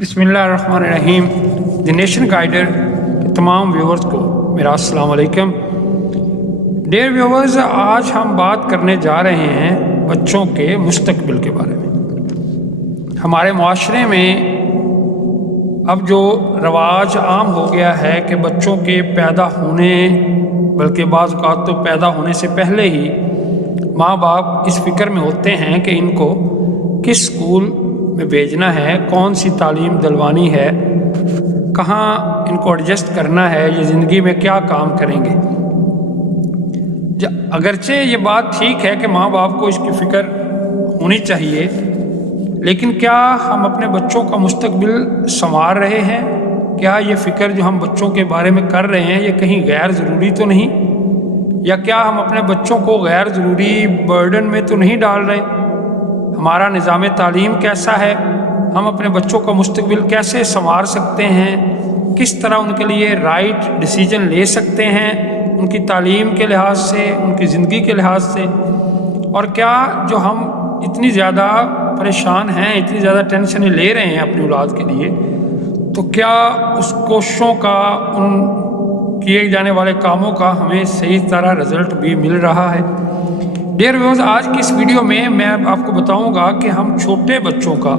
بسم اللہ الرحمن الرحیم۔ دی نیشن گائیڈر کے تمام ویورز کو میرا السلام علیکم۔ ڈیئر ویورز، آج ہم بات کرنے جا رہے ہیں بچوں کے مستقبل کے بارے میں۔ ہمارے معاشرے میں اب جو رواج عام ہو گیا ہے کہ بچوں کے پیدا ہونے بلکہ بعض اوقات تو پیدا ہونے سے پہلے ہی ماں باپ اس فکر میں ہوتے ہیں کہ ان کو کس اسکول میں بھیجنا ہے، کون سی تعلیم دلوانی ہے، کہاں ان کو ایڈجسٹ کرنا ہے، یہ زندگی میں کیا کام کریں گے۔ اگرچہ یہ بات ٹھیک ہے کہ ماں باپ کو اس کی فکر ہونی چاہیے، لیکن کیا ہم اپنے بچوں کا مستقبل سنوار رہے ہیں؟ کیا یہ فکر جو ہم بچوں کے بارے میں کر رہے ہیں یہ کہیں غیر ضروری تو نہیں؟ یا کیا ہم اپنے بچوں کو غیر ضروری برڈن میں تو نہیں ڈال رہے؟ ہمارا نظام تعلیم کیسا ہے؟ ہم اپنے بچوں کا مستقبل کیسے سنوار سکتے ہیں؟ کس طرح ان کے لیے رائٹ ڈیسیجن لے سکتے ہیں ان کی تعلیم کے لحاظ سے، ان کی زندگی کے لحاظ سے؟ اور کیا جو ہم اتنی زیادہ پریشان ہیں، اتنی زیادہ ٹینشنیں لے رہے ہیں اپنی اولاد کے لیے، تو کیا اس کوششوں کا، ان کیے جانے والے کاموں کا ہمیں صحیح طرح رزلٹ بھی مل رہا ہے؟ ڈیئر ویورز، آج کی اس ویڈیو میں آپ کو بتاؤں گا کہ ہم چھوٹے بچوں کا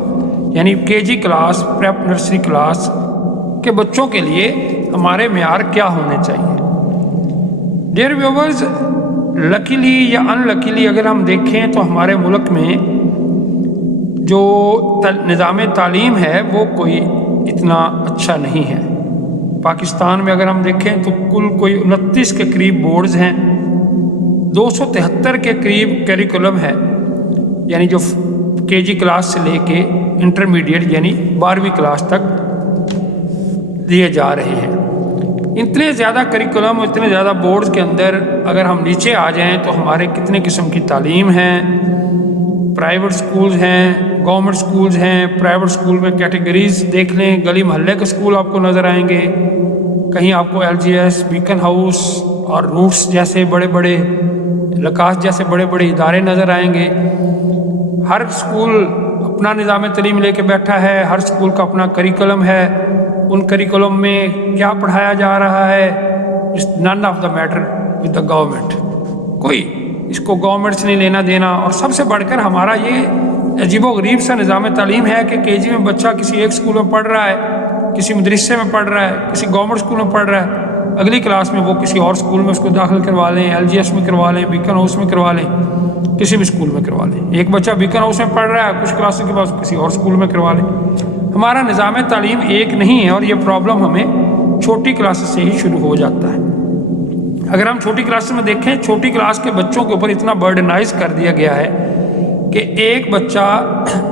یعنی KG class, prep nursery class کے بچوں کے لیے ہمارے معیار کیا ہونے چاہیے۔ ڈیئر ویورز، لکیلی یا ان لکیلی اگر ہم دیکھیں تو ہمارے ملک میں جو نظام تعلیم ہے وہ کوئی اتنا اچھا نہیں ہے۔ پاکستان میں اگر ہم دیکھیں تو کل کوئی 29 کے قریب بورڈز ہیں، 273 کے قریب کیریکولم ہے، یعنی جو KG کلاس سے لے کے انٹرمیڈیٹ یعنی 12ویں کلاس تک دیے جا رہے ہیں۔ اتنے زیادہ کیریکولم، اتنے زیادہ بورڈز کے اندر اگر ہم نیچے آ جائیں تو ہمارے کتنے قسم کی تعلیم ہیں۔ پرائیویٹ سکولز ہیں، گورنمنٹ سکولز ہیں۔ پرائیویٹ سکول میں کیٹیگریز دیکھ لیں، گلی محلے کے سکول آپ کو نظر آئیں گے، کہیں آپ کو LGS، بیکن ہاؤس اور روٹس جیسے بڑے بڑے، لکاس جیسے بڑے بڑے ادارے نظر آئیں گے۔ ہر سکول اپنا نظام تعلیم لے کے بیٹھا ہے، ہر سکول کا اپنا کریکولم ہے۔ ان کریکولم میں کیا پڑھایا جا رہا ہے، none of the matter with the government, کوئی اس کو گورنمنٹ سے نہیں لینا دینا۔ اور سب سے بڑھ کر ہمارا یہ عجیب و غریب سا نظام تعلیم ہے کہ KG میں بچہ کسی ایک سکول میں پڑھ رہا ہے، کسی مدرسے میں پڑھ رہا ہے، کسی گورنمنٹ سکول میں پڑھ رہا ہے، اگلی کلاس میں وہ کسی اور سکول میں اس کو داخل کروا لیں، LGS میں کروا لیں، بیکن ہاؤس میں کروا لیں، کسی بھی سکول میں کروا لیں۔ ایک بچہ بیکن ہاؤس میں پڑھ رہا ہے، کچھ کلاسوں کے بعد کسی اور سکول میں کروا لیں۔ ہمارا نظام تعلیم ایک نہیں ہے، اور یہ پرابلم ہمیں چھوٹی کلاسز سے ہی شروع ہو جاتا ہے۔ اگر ہم چھوٹی کلاسز میں دیکھیں، چھوٹی کلاس کے بچوں کے اوپر اتنا برڈنائز کر دیا گیا ہے کہ ایک بچہ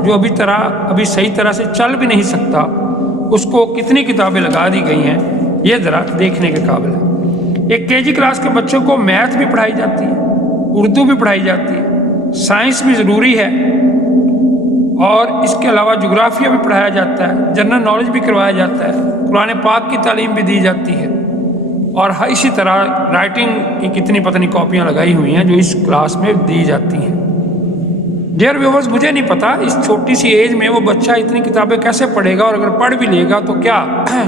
جو ابھی صحیح طرح سے چل بھی نہیں سکتا، اس کو کتنی کتابیں لگا دی گئی ہیں، یہ ذرا دیکھنے کے قابل ہے۔ ایک KG کلاس کے بچوں کو میتھ بھی پڑھائی جاتی ہے، اردو بھی پڑھائی جاتی ہے، سائنس بھی ضروری ہے، اور اس کے علاوہ جغرافیہ بھی پڑھایا جاتا ہے، جنرل نالج بھی کروایا جاتا ہے، قرآن پاک کی تعلیم بھی دی جاتی ہے، اور اسی طرح رائٹنگ کی کتنی پتہ نہیں کاپیاں لگائی ہوئی ہیں جو اس کلاس میں دی جاتی ہیں۔ ڈیئر ویورز، مجھے نہیں پتا اس چھوٹی سی ایج میں وہ بچہ اتنی کتابیں کیسے پڑھے گا، اور اگر پڑھ بھی لے گا تو کیا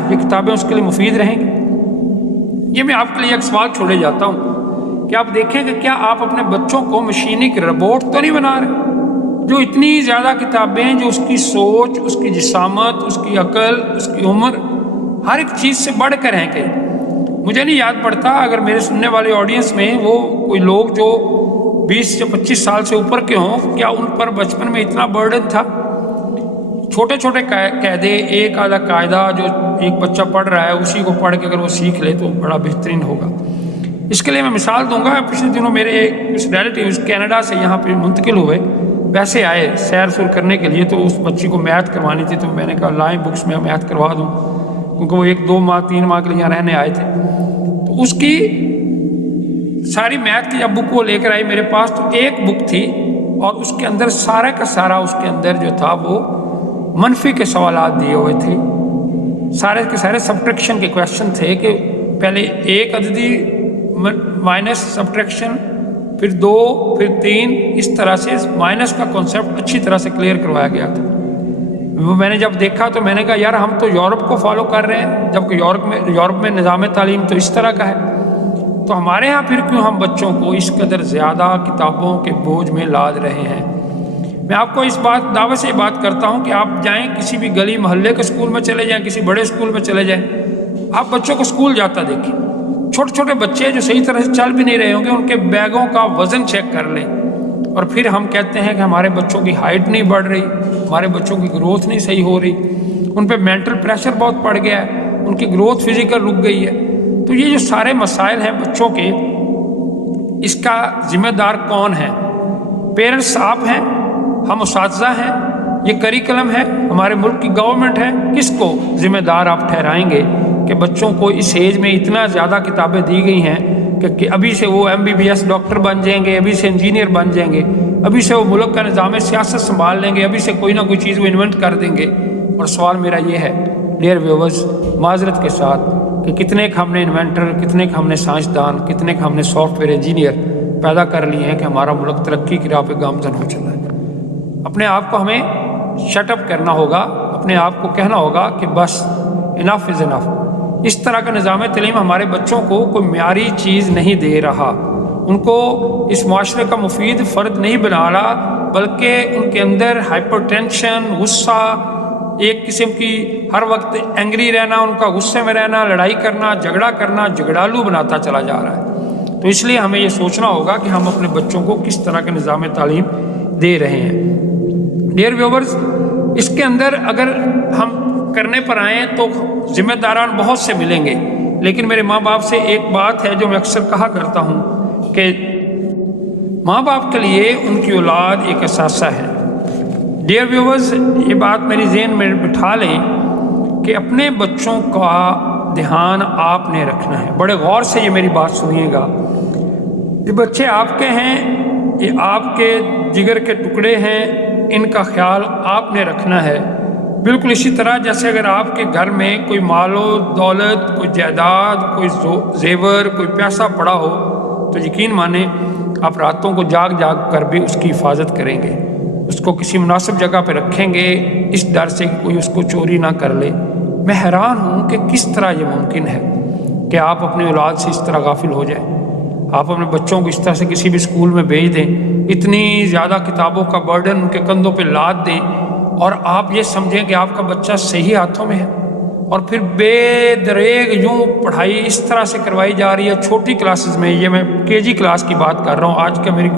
یہ کتابیں اس کے لیے مفید رہیں گی؟ یہ میں آپ کے لیے ایک سوال چھوڑے جاتا ہوں کہ آپ دیکھیں کہ کیا آپ اپنے بچوں کو مشینک روبوٹ تو نہیں بنا رہے، جو اتنی زیادہ کتابیں، جو اس کی سوچ، اس کی جسامت، اس کی عقل، اس کی عمر ہر ایک چیز سے بڑھ کر ہیں کہ مجھے نہیں یاد پڑتا، اگر میرے سننے والے آڈینس میں وہ کوئی لوگ جو 20 یا 25 سال سے اوپر کے ہوں، کیا ان پر بچپن میں اتنا برڈن تھا؟ چھوٹے چھوٹے قاعدے، ایک آدھا قاعدہ جو ایک بچہ پڑھ رہا ہے اسی کو پڑھ کے اگر وہ سیکھ لے تو بڑا بہترین ہوگا۔ اس کے لیے میں مثال دوں گا، پچھلے دنوں میرے کچھ ریلیٹیوز کینیڈا سے یہاں پہ منتقل ہوئے، ویسے آئے سیر سور کرنے کے لیے، تو اس بچی کو میتھ کروانی تھی، تو میں نے کہا لائیں بکس میں میتھ کروا دوں، کیونکہ وہ 1-2 ماہ 3 ماہ کے لیے یہاں رہنے آئے تھے۔ تو اس کی ساری میتھ کی جب بک وہ لے کر آئی میرے پاس، تو ایک بک تھی اور اس کے اندر سارا کا سارا اس کے اندر جو تھا وہ منفی کے سوالات دیے ہوئے تھے، سارے کے سارے سبٹریکشن کے کویشچن تھے، کہ پہلے ایک عددی مائنس سبٹریکشن، پھر 2، پھر 3، اس طرح سے مائنس کا کنسیپٹ اچھی طرح سے کلیئر کروایا گیا تھا۔ وہ میں نے جب دیکھا تو میں نے کہا یار ہم تو یورپ کو فالو کر رہے ہیں، جبکہ یورپ میں نظام تعلیم تو اس طرح کا ہے، تو ہمارے ہاں پھر کیوں ہم بچوں کو اس قدر زیادہ کتابوں کے بوجھ میں لاد رہے ہیں؟ میں آپ کو اس دعوت سے یہ بات کرتا ہوں کہ آپ جائیں کسی بھی گلی محلے کے اسکول میں چلے جائیں، کسی بڑے اسکول میں چلے جائیں، آپ بچوں کو اسکول جاتا دیکھیں، چھوٹے چھوٹے بچے جو صحیح طرح سے چل بھی نہیں رہے ہوں گے، ان کے بیگوں کا وزن چیک کر لیں، اور پھر ہم کہتے ہیں کہ ہمارے بچوں کی ہائٹ نہیں بڑھ رہی، ہمارے بچوں کی گروتھ نہیں صحیح ہو رہی، ان پہ مینٹل پریشر بہت پڑ گیا ہے، ان کی گروتھ فزیکل رک گئی ہے۔ تو یہ جو سارے مسائل ہیں بچوں کے، اس کا ذمہ دار کون ہے؟ پیرنٹس آپ ہیں، ہم اساتذہ ہیں، یہ کریکلم ہے، ہمارے ملک کی گورنمنٹ ہے، کس کو ذمہ دار آپ ٹھہرائیں گے کہ بچوں کو اس ایج میں اتنا زیادہ کتابیں دی گئی ہیں کہ ابھی سے وہ MBBS ڈاکٹر بن جائیں گے، ابھی سے انجینئر بن جائیں گے، ابھی سے وہ ملک کا نظام سیاست سنبھال لیں گے، ابھی سے کوئی نہ کوئی چیز وہ انوینٹ کر دیں گے۔ اور سوال میرا یہ ہے ڈیئر ویورز، معذرت کے ساتھ، کہ کتنے کا ہم نے انوینٹر، کتنے کا ہم نے سائنسدان، کتنے کا ہم نے سافٹ ویئر انجینئر پیدا کر لیے ہیں کہ ہمارا ملک ترقی کی راہ پہ گامزن ہو چلا ہے۔ اپنے آپ کو ہمیں شٹ اپ کرنا ہوگا، اپنے آپ کو کہنا ہوگا کہ بس انف از انف۔ اس طرح کا نظام تعلیم ہمارے بچوں کو کوئی معیاری چیز نہیں دے رہا، ان کو اس معاشرے کا مفید فرد نہیں بنا رہا، بلکہ ان کے اندر ہائپر ٹینشن، غصہ، ایک قسم کی ہر وقت اینگری رہنا، ان کا غصے میں رہنا، لڑائی کرنا، جھگڑا کرنا، جھگڑالو بناتا چلا جا رہا ہے۔ تو اس لیے ہمیں یہ سوچنا ہوگا کہ ہم اپنے بچوں کو کس طرح کے نظام تعلیم دے رہے ہیں۔ ڈیئر ویورز، اس کے اندر اگر ہم کرنے پر آئیں تو ذمہ داران بہت سے ملیں گے، لیکن میرے ماں باپ سے ایک بات ہے جو میں اکثر کہا کرتا ہوں کہ ماں باپ کے لیے ان کی اولاد ایک اثاثہ ہے۔ ڈیئر ویورز، یہ بات میری ذہن میں بٹھا لیں کہ اپنے بچوں کا دھیان آپ نے رکھنا ہے۔ بڑے غور سے یہ میری بات سنیے گا۔ یہ بچے آپ کے ہیں، یہ آپ کے جگر کے ٹکڑے ہیں، ان کا خیال آپ نے رکھنا ہے۔ بالکل اسی طرح جیسے اگر آپ کے گھر میں کوئی مال و دولت، کوئی جائیداد، کوئی زیور، کوئی پیسہ پڑا ہو تو یقین مانیں آپ راتوں کو جاگ جاگ کر بھی اس کی حفاظت کریں گے، اس کو کسی مناسب جگہ پہ رکھیں گے، اس ڈر سے کہ کوئی اس کو چوری نہ کر لے۔ میں حیران ہوں کہ کس طرح یہ ممکن ہے کہ آپ اپنے اولاد سے اس طرح غافل ہو جائیں، آپ اپنے بچوں کو اس طرح سے کسی بھی اسکول میں بھیج دیں، اتنی زیادہ کتابوں کا برڈن ان کے کندھوں پہ لاد دیں، اور آپ یہ سمجھیں کہ آپ کا بچہ صحیح ہاتھوں میں ہے، اور پھر بے دریغ یوں پڑھائی اس طرح سے کروائی جا رہی ہے چھوٹی کلاسز میں۔ یہ میں KG کلاس کی بات کر رہا ہوں، آج کا میری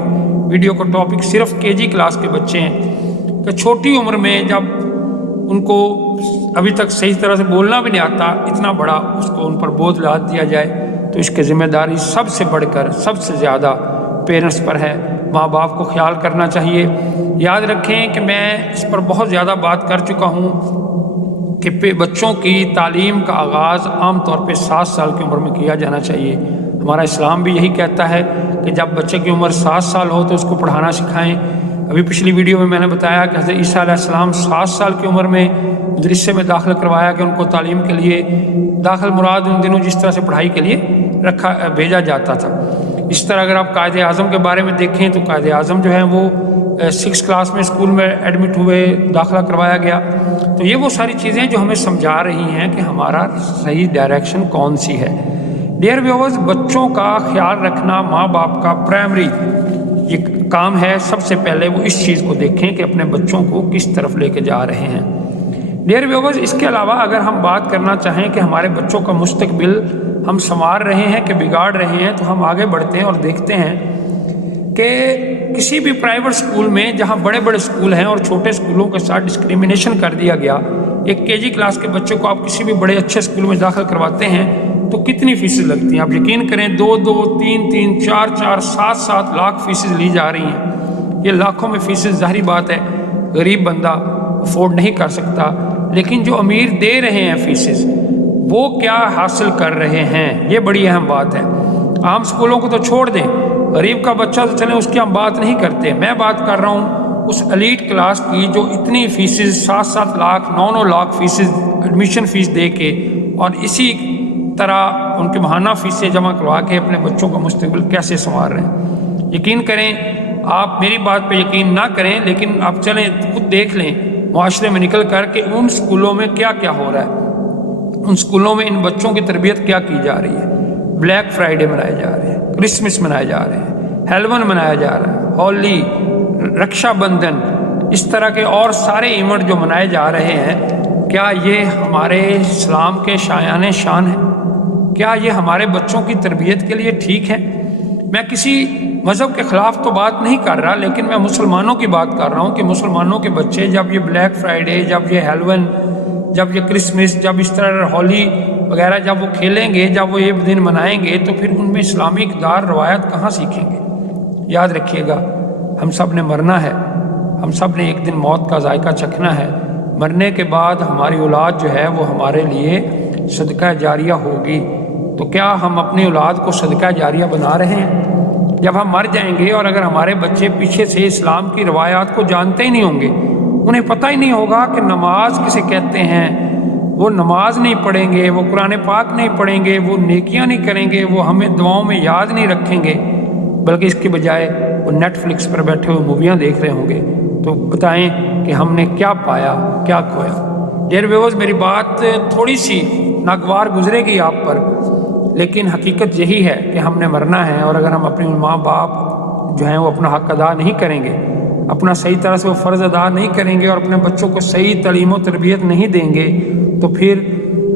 ویڈیو کا ٹاپک صرف KG کلاس کے بچے ہیں، کہ چھوٹی عمر میں جب ان کو ابھی تک صحیح طرح سے بولنا بھی نہیں آتا، اتنا بڑا اس کو ان پر بوجھ لاد دیا جائے، تو اس کی ذمہ داری سب سے بڑھ کر سب سے زیادہ پیرنٹس پر ہے۔ ماں باپ کو خیال کرنا چاہیے۔ یاد رکھیں کہ میں اس پر بہت زیادہ بات کر چکا ہوں کہ بچوں کی تعلیم کا آغاز عام طور پہ 7 سال کی عمر میں کیا جانا چاہیے۔ ہمارا اسلام بھی یہی کہتا ہے کہ جب بچے کی عمر 7 سال ہو تو اس کو پڑھانا سکھائیں۔ ابھی پچھلی ویڈیو میں نے بتایا کہ حضرت عیسیٰ علیہ السلام 7 سال کی عمر میں مدرسے میں داخل کروایا کہ ان کو تعلیم کے لیے داخل مراد ان دنوں جس طرح سے پڑھائی کے لیے بھیجا جاتا تھا۔ اس طرح اگر آپ قائد اعظم کے بارے میں دیکھیں تو قائد اعظم جو ہیں وہ 6 کلاس میں اسکول میں ایڈمٹ ہوئے، داخلہ کروایا گیا۔ تو یہ وہ ساری چیزیں جو ہمیں سمجھا رہی ہیں کہ ہمارا صحیح ڈائریکشن کون سی ہے۔ ڈیئر ویورز، بچوں کا خیال رکھنا ماں باپ کا پرائمری یہ کام ہے۔ سب سے پہلے وہ اس چیز کو دیکھیں کہ اپنے بچوں کو کس طرف لے کے جا رہے ہیں۔ ڈیئر ویورز، اس کے علاوہ اگر ہم بات کرنا چاہیں کہ ہمارے بچوں کا مستقبل ہم سنوار رہے ہیں کہ بگاڑ رہے ہیں، تو ہم آگے بڑھتے ہیں اور دیکھتے ہیں کہ کسی بھی پرائیویٹ اسکول میں جہاں بڑے بڑے اسکول ہیں اور چھوٹے اسکولوں کے ساتھ ڈسکریمنیشن کر دیا گیا، ایک KG کلاس کے بچے کو آپ کسی بھی بڑے اچھے اسکول میں داخل کرواتے ہیں تو کتنی فیسز لگتی ہیں؟ آپ یقین کریں 2-2, 3-3, 4-4, 7-7 لاکھ فیسز لی جا رہی ہیں۔ یہ لاکھوں میں فیسز، ظاہری بات ہے غریب بندہ افورڈ نہیں کر سکتا، لیکن جو امیر دے رہے ہیں فیسز وہ کیا حاصل کر رہے ہیں، یہ بڑی اہم بات ہے۔ عام اسکولوں کو تو چھوڑ دیں، غریب کا بچہ تو چلیں اس کی ہم بات نہیں کرتے، میں بات کر رہا ہوں اس ایلیٹ کلاس کی جو اتنی fees 7-7 lakh 9-9 lakh fees admission fee دے کے اور اسی طرح ان کی ماہانہ فیسیں جمع کروا کے اپنے بچوں کا مستقبل کیسے سنوار رہے ہیں۔ یقین کریں، آپ میری بات پہ یقین نہ کریں لیکن آپ چلیں خود دیکھ لیں معاشرے میں نکل کر کہ ان اسکولوں میں کیا کیا ہو رہا ہے، ان اسکولوں میں ان بچوں کی تربیت کیا کی جا رہی ہے۔ بلیک فرائیڈے منائے جا رہے ہیں، کرسمس منائے جا رہے ہیں، ہیلون منایا جا رہا ہے، ہولی، رکشا بندھن، اس طرح کے اور سارے ایونٹ جو منائے جا رہے ہیں، کیا یہ ہمارے اسلام کے شایان شان ہیں؟ کیا یہ ہمارے بچوں کی تربیت کے لیے ٹھیک ہے؟ میں کسی مذہب کے خلاف تو بات نہیں کر رہا، لیکن میں مسلمانوں کی بات کر رہا ہوں کہ مسلمانوں کے بچے جب یہ بلیک فرائیڈے، جب یہ ہیلون، جب یہ کرسمس، جب اس طرح ہولی وغیرہ جب وہ کھیلیں گے، جب وہ یہ دن منائیں گے، تو پھر ان میں اسلامی اقدار روایت کہاں سیکھیں گے؟ یاد رکھیے گا، ہم سب نے مرنا ہے، ہم سب نے ایک دن موت کا ذائقہ چکھنا ہے۔ مرنے کے بعد ہماری اولاد جو ہے وہ ہمارے لیے صدقہ جاریہ ہوگی، تو کیا ہم اپنی اولاد کو صدقہ جاریہ بنا رہے ہیں؟ جب ہم مر جائیں گے اور اگر ہمارے بچے پیچھے سے اسلام کی روایات کو جانتے ہی نہیں ہوں گے، انہیں پتہ ہی نہیں ہوگا کہ نماز کسے کہتے ہیں، وہ نماز نہیں پڑھیں گے، وہ قرآن پاک نہیں پڑھیں گے، وہ نیکیاں نہیں کریں گے، وہ ہمیں دعاؤں میں یاد نہیں رکھیں گے، بلکہ اس کے بجائے وہ نیٹ فلکس پر بیٹھے ہوئے موویاں دیکھ رہے ہوں گے، تو بتائیں کہ ہم نے کیا پایا، کیا کھویا؟ ڈیئر ویورز، میری بات تھوڑی سی ناگوار گزرے گی آپ پر، لیکن حقیقت یہی ہے کہ ہم نے مرنا ہے، اور اگر ہم اپنے ماں باپ جو ہیں وہ اپنا حق ادا نہیں کریں گے، اپنا صحیح طرح سے وہ فرض ادا نہیں کریں گے، اور اپنے بچوں کو صحیح تعلیم و تربیت نہیں دیں گے، تو پھر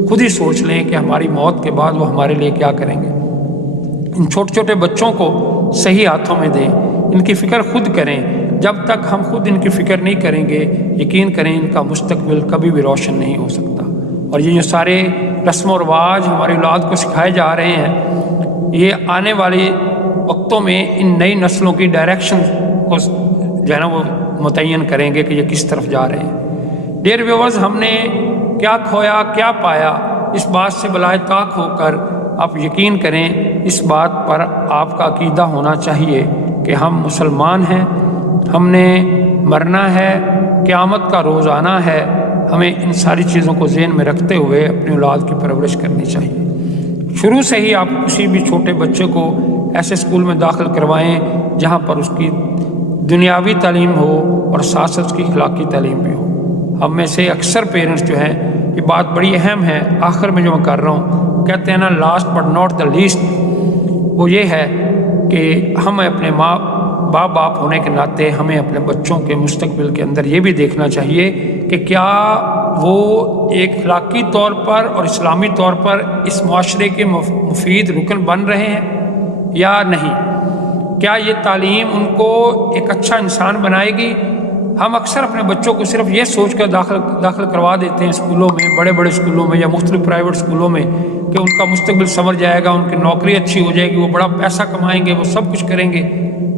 خود ہی سوچ لیں کہ ہماری موت کے بعد وہ ہمارے لیے کیا کریں گے۔ ان چھوٹے چھوٹے بچوں کو صحیح ہاتھوں میں دیں، ان کی فکر خود کریں۔ جب تک ہم خود ان کی فکر نہیں کریں گے، یقین کریں ان کا مستقبل کبھی بھی روشن نہیں ہو سکتا۔ اور یہ جو سارے رسم و رواج ہماری اولاد کو سکھائے جا رہے ہیں، یہ آنے والے وقتوں میں ان نئی نسلوں کی ڈائریکشن کو جو ہے نا وہ متعین کریں گے کہ یہ کس طرف جا رہے ہیں۔ ڈیئر ویورز، ہم نے کیا کھویا، کیا پایا، اس بات سے بلائے طاق ہو کر آپ یقین کریں، اس بات پر آپ کا عقیدہ ہونا چاہیے کہ ہم مسلمان ہیں، ہم نے مرنا ہے، قیامت کا روز آنا ہے۔ ہمیں ان ساری چیزوں کو ذہن میں رکھتے ہوئے اپنی اولاد کی پرورش کرنی چاہیے۔ شروع سے ہی آپ کسی بھی چھوٹے بچے کو ایسے اسکول میں داخل کروائیں جہاں پر اس کی دنیاوی تعلیم ہو اور ساتھ ساتھ اس کی اخلاقی تعلیم بھی ہو۔ ہم میں سے اکثر پیرنٹس جو ہیں، یہ بات بڑی اہم ہے، آخر میں جو میں کر رہا ہوں، کہتے ہیں نا last but not the least, وہ یہ ہے کہ ہمیں اپنے ماں باپ ہونے کے ناطے ہمیں اپنے بچوں کے مستقبل کے اندر یہ بھی دیکھنا چاہیے کہ کیا وہ ایک اخلاقی طور پر اور اسلامی طور پر اس معاشرے کے مفید رکن بن رہے ہیں یا نہیں۔ کیا یہ تعلیم ان کو ایک اچھا انسان بنائے گی؟ ہم اکثر اپنے بچوں کو صرف یہ سوچ کر داخل کروا دیتے ہیں اسکولوں میں، بڑے بڑے اسکولوں میں یا مختلف پرائیویٹ اسکولوں میں، کہ ان کا مستقبل سنور جائے گا، ان کی نوکری اچھی ہو جائے گی، وہ بڑا پیسہ کمائیں گے، وہ سب کچھ کریں گے۔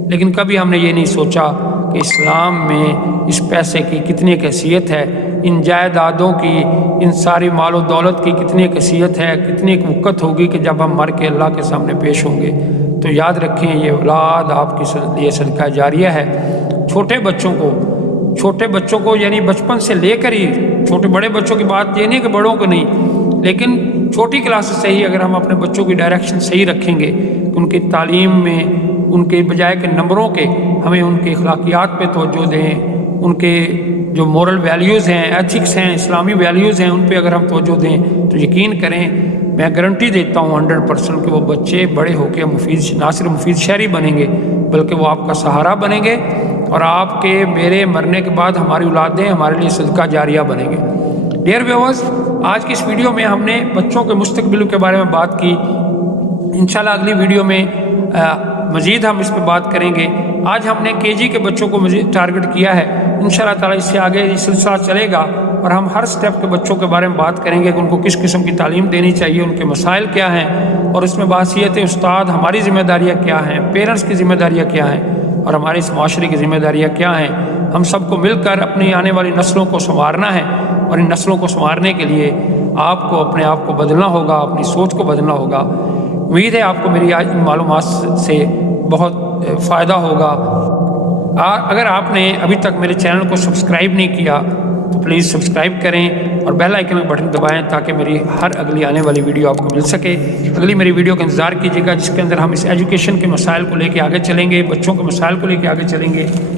لیکن کبھی ہم نے یہ نہیں سوچا کہ اسلام میں اس پیسے کی کتنی ایک حیثیت ہے، ان جائیدادوں کی، ان ساری مال و دولت کی کتنی ایک حیثیت ہے، کتنی ایک وقت ہوگی کہ جب ہم مر کے اللہ کے سامنے پیش ہوں گے۔ تو یاد رکھیں، یہ اولاد آپ کے لیے صدقہ جاریہ ہے۔ چھوٹے بچوں کو یعنی بچپن سے لے کر ہی، چھوٹے بڑے بچوں کی بات یہ نہیں کہ بڑوں کو نہیں، لیکن چھوٹی کلاسز سے ہی اگر ہم اپنے بچوں کی ڈائریکشن صحیح رکھیں گے، ان کی تعلیم میں ان کے بجائے کہ نمبروں کے ہمیں ان کے اخلاقیات پہ توجہ دیں، ان کے جو مورل ویلیوز ہیں، ایتھکس ہیں، اسلامی ویلیوز ہیں، ان پہ اگر ہم توجہ دیں تو یقین کریں، میں گارنٹی دیتا ہوں 100% کہ وہ بچے بڑے ہو کے نہ صرف مفید شہری بنیں گے بلکہ وہ آپ کا سہارا بنیں گے، اور آپ کے میرے مرنے کے بعد ہماری اولادیں ہمارے لیے صدقہ جاریہ بنیں گے۔ ڈیئر ویورز، آج کی اس ویڈیو میں ہم نے بچوں کے مستقبل کے بارے میں بات کی۔ انشاءاللہ اگلی ویڈیو میں مزید ہم اس پہ بات کریں گے۔ آج ہم نے KG کے بچوں کو مزید ٹارگٹ کیا ہے، انشاءاللہ تعالیٰ اس سے آگے یہ سلسلہ چلے گا، اور ہم ہر سٹیپ کے بچوں کے بارے میں بات کریں گے کہ ان کو کس قسم کی تعلیم دینی چاہیے، ان کے مسائل کیا ہیں، اور اس میں بحیثیت استاد ہماری ذمہ داریاں کیا ہیں، پیرنٹس کی ذمہ داریاں کیا ہیں، اور ہمارے اس معاشرے کی ذمہ داریاں کیا ہیں۔ ہم سب کو مل کر اپنی آنے والی نسلوں کو سنوارنا ہے، اور ان نسلوں کو سنوارنے کے لیے آپ کو اپنے آپ کو بدلنا ہوگا، اپنی سوچ کو بدلنا ہوگا۔ امید ہے آپ کو میری آج ان معلومات سے بہت فائدہ ہوگا۔ اگر آپ نے ابھی تک میرے چینل کو سبسکرائب نہیں کیا تو پلیز سبسکرائب کریں اور بیل آئیکن کا بٹن دبائیں تاکہ میری ہر اگلی آنے والی ویڈیو آپ کو مل سکے۔ اگلی میری ویڈیو کا انتظار کیجیے گا، جس کے اندر ہم اس ایجوکیشن کے مسائل کو لے کے آگے چلیں گے، بچوں کے مسائل کو لے کے آگے چلیں گے۔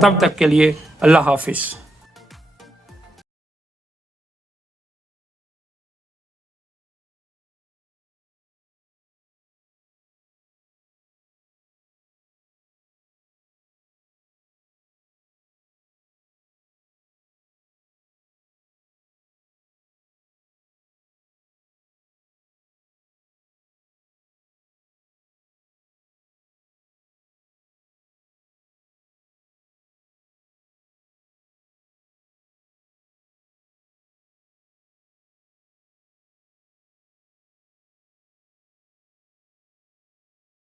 تب تک کے لیے اللہ حافظ۔